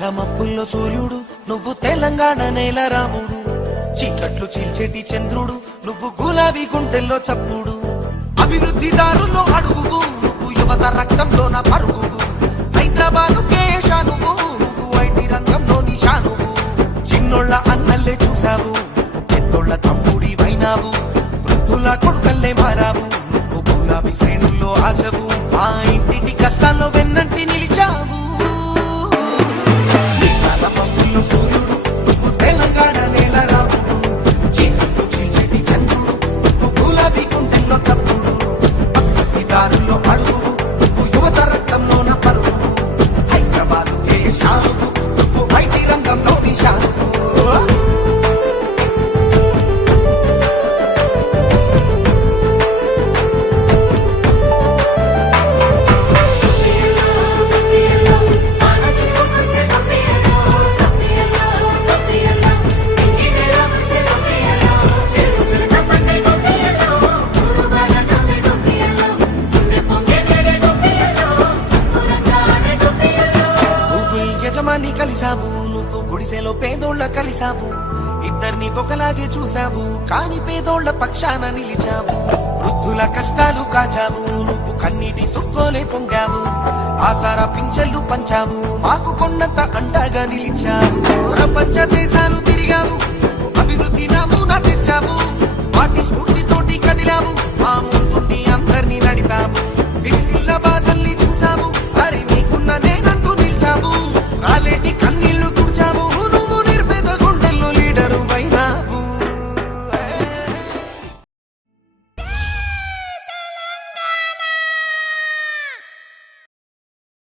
మేఘాల మబ్బుల్లో సూర్యుడు నువ్వు తెలంగాణ నేల రాముడు చీకట్లు చీల్చేటి చంద్రుడు నువ్వు గులాబీ గుండెల్లో చప్పుడు అభివృద్ధి దారుల్లో అడుగువు నువ్వు యువత రక్తంలోన పరుగువు హైదరాబాదు కేశా నువ్వు ఐటీ రంగంలో నిషానువు చిన్నోళ్ళ అన్నల్లే చూసావు పెద్దోళ్ళ తమ్ముడి వైనావు వృద్ధుల కొడుకల్లే మారావు నువ్వు గులాబీ శ్రేణుల్లో ఆశవు మా ఇంటింటి కష్టాల్లో వెన్నంటి నిలిచావు సూర్యుడు నువ్వు తెలంగాణ నేల రాముడు చీకట్లు చీల్చేటి చంద్రుడు నువ్వు గులాబీ గుండెల్లో చప్పుడు అభివృద్ధి దారుల్లో అడుగు నువ్వు యువత రక్తంలోన పరుగు హైదరాబాదు కేశాను నువ్వు ఐటీ రంగంలో నిషాను యజమాని కలిసావు నువ్వు గుడిసెలో పేదోళ్ళ కలిసావు ఇద్దరిని ఒకలాగే చూసావు కాని పేదోళ్ళ పక్షాన నిలిచావు వృద్ధుల కష్టాలు కాచావు నువ్వు కన్నీటి సుక్కోలే పొంగావు ఆసారా పింఛన్లు పంచావు మాకు కొండంత అండగా నిలిచావు ప్రపంచ దేశాలు తిరిగావు అభివృద్ధి నమూనా తెచ్చావు వాటి స్ఫూర్తితోటి కదిలావు మా